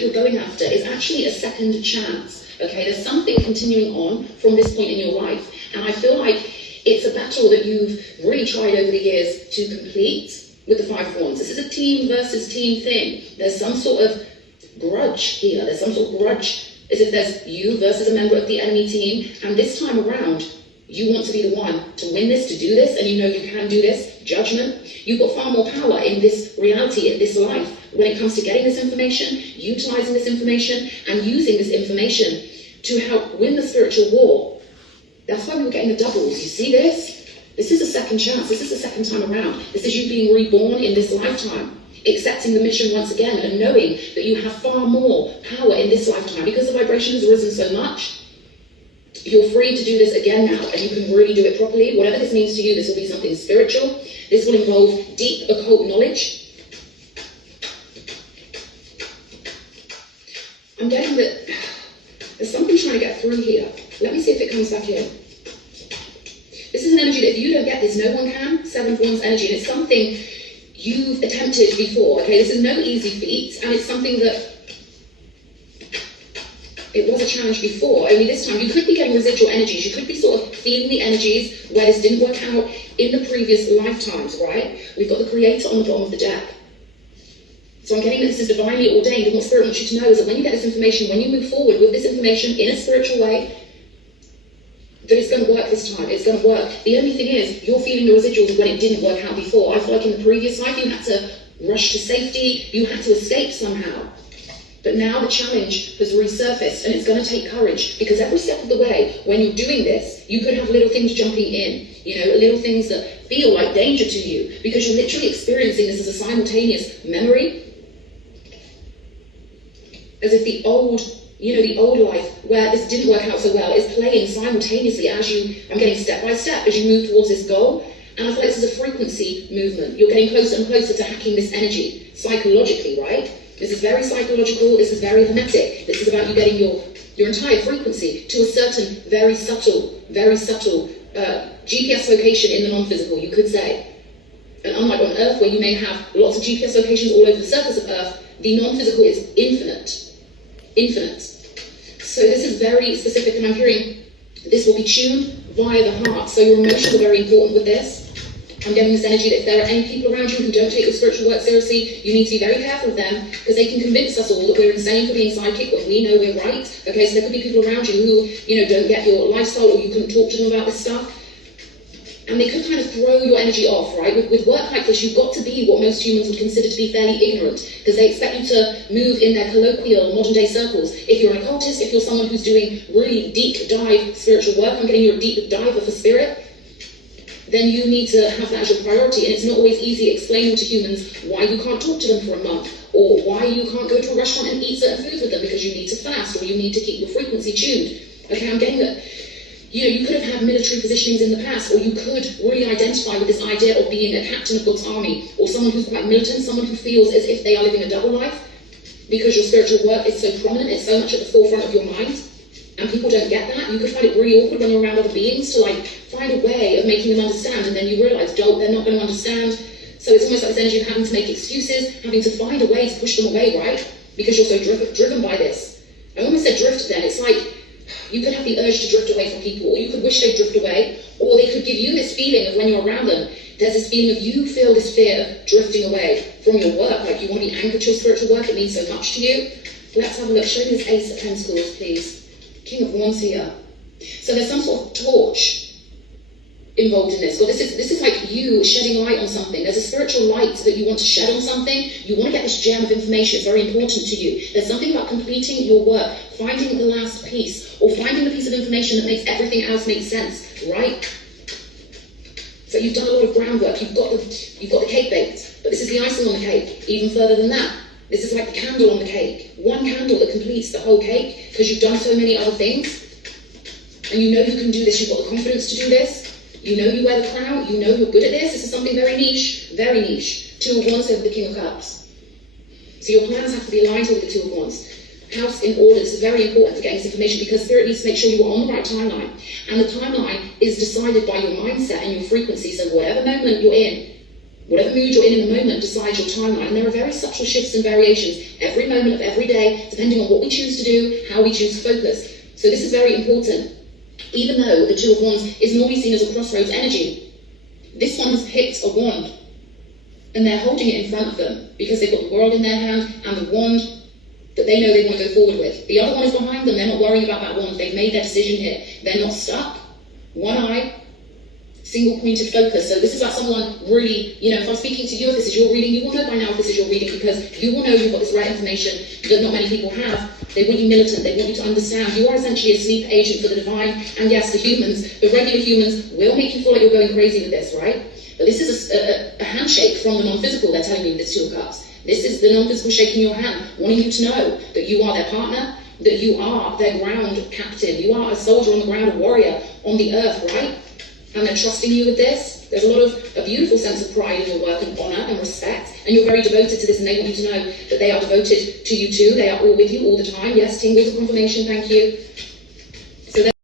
you're going after is actually a second chance. Okay, there's something continuing on from this point in your life, and I feel like it's a battle that you've really tried over the years to complete with the Five of Wands. This is a team versus team thing. There's some sort of grudge here. There's some sort of grudge, as if there's you versus a member of the enemy team, and this time around, you want to be the one to win this, to do this, and you know you can do this. Judgment. You've got far more power in this reality, in this life, when it comes to getting this information, utilizing this information, and using this information to help win the spiritual war. That's why we were getting the doubles. You see this? This is a second chance. This is the second time around. This is you being reborn in this lifetime, accepting the mission once again, and knowing that you have far more power in this lifetime. Because the vibration has risen so much, you're free to do this again now, and you can really do it properly. Whatever this means to you, this will be something spiritual. This will involve deep occult knowledge. I'm getting that there's something trying to get through here. Let me see if it comes back in. This is an energy that if you don't get this, no one can. Seven of Wands energy, and it's something you've attempted before. Okay, this is no easy feat, and it's something that it was a challenge before, only this time you could be getting residual energies. You could be sort of feeling the energies where this didn't work out in the previous lifetimes, right? We've got the Creator on the bottom of the deck. So I'm getting that this is divinely ordained, and what Spirit wants you to know is that when you get this information, when you move forward with this information in a spiritual way, that it's going to work this time. It's going to work. The only thing is, you're feeling the residuals when it didn't work out before. I feel like in the previous life, you had to rush to safety. You had to escape somehow. But now the challenge has resurfaced, and it's going to take courage, because every step of the way, when you're doing this, you could have little things jumping in, you know, little things that feel like danger to you, because you're literally experiencing this as a simultaneous memory, as if the old life where this didn't work out so well is playing simultaneously as I'm getting step by step as you move towards this goal. And I feel like this is a frequency movement. You're getting closer and closer to hacking this energy psychologically, right? This is very psychological. This is very hermetic. This is about you getting your entire frequency to a certain very subtle GPS location in the non-physical, you could say. And unlike on Earth, where you may have lots of GPS locations all over the surface of Earth, the non-physical is infinite. So this is very specific, and I'm hearing this will be tuned via the heart. So your emotions are very important with this. I'm getting this energy that if there are any people around you who don't take your spiritual work seriously, you need to be very careful of them, because they can convince us all that we're insane for being psychic when we know we're right. Okay, so there could be people around you who, don't get your lifestyle, or you couldn't talk to them about this stuff. And they could kind of throw your energy off, right? With work like this, you've got to be what most humans would consider to be fairly ignorant, because they expect you to move in their colloquial modern-day circles. If you're an occultist, if you're someone who's doing really deep dive spiritual work, I'm getting you're a deep diver for spirit, then you need to have that as your priority. And it's not always easy explaining to humans why you can't talk to them for a month, or why you can't go to a restaurant and eat certain foods with them because you need to fast, or you need to keep your frequency tuned. Okay, I'm getting that. You could have had military positionings in the past, or you could really identify with this idea of being a captain of God's army, or someone who's quite militant, someone who feels as if they are living a double life, because your spiritual work is so prominent, it's so much at the forefront of your mind, and people don't get that. You could find it really awkward when you're around other beings to find a way of making them understand, and then you realise, they're not going to understand. So it's almost like this energy of having to make excuses, having to find a way to push them away, right? Because you're so driven by this. I almost said drift then. It's like you could have the urge to drift away from people, or you could wish they'd drift away, or they could give you this feeling of when you're around them, there's this feeling of you feel this fear of drifting away from your work, like you want to be anchored to your spiritual work, it means so much to you. Let's have a look. Show me this Ace of Pentacles, please. King of Wands here. So there's some sort of torch involved in this. Well, this is like you shedding light on something. There's a spiritual light that you want to shed on something. You want to get this gem of information. It's very important to you. There's something about completing your work, finding the last piece, or finding the piece of information that makes everything else make sense, right? So you've done a lot of groundwork. You've got the cake baked, but this is the icing on the cake. Even further than that, this is like the candle on the cake. One candle that completes the whole cake, because you've done so many other things, and you know you can do this. You've got the confidence to do this. You know you wear the crown, you know you're good at this. This is something very niche, very niche. Two of Wands over the King of Cups. So your plans have to be aligned with the Two of Wands. House in order. This is very important for getting this information, because Spirit needs to make sure you are on the right timeline. And the timeline is decided by your mindset and your frequency. So whatever moment you're in, Whatever mood you're in the moment decides your timeline. And there are very subtle shifts and variations every moment of every day, depending on what we choose to do, how we choose to focus. So this is very important. Even though the Two of Wands is normally seen as a crossroads energy, this one has picked a wand, and they're holding it in front of them because they've got the world in their hand and the wand that they know they want to go forward with. The other one is behind them. They're not worrying about that wand. They've made their decision here. They're not stuck. One eye, single pointed focus. So this is like someone really, if I'm speaking to you, if this is your reading, you will know by now if this is your reading, because you will know you've got this right information that not many people have. They want you militant. They want you to understand. You are essentially a sleep agent for the divine. And yes, the humans, the regular humans, will make you feel like you're going crazy with this, right? But this is a handshake from the non-physical. They're telling you this Two of Cups. This is the non-physical shaking your hand, wanting you to know that you are their partner, that you are their ground captain. You are a soldier on the ground, a warrior on the earth, right? And they're trusting you with this. There's a beautiful sense of pride in your work and honour and respect. And you're very devoted to this, and they want you to know that they are devoted to you too. They are all with you all the time. Yes, tingles of confirmation, thank you.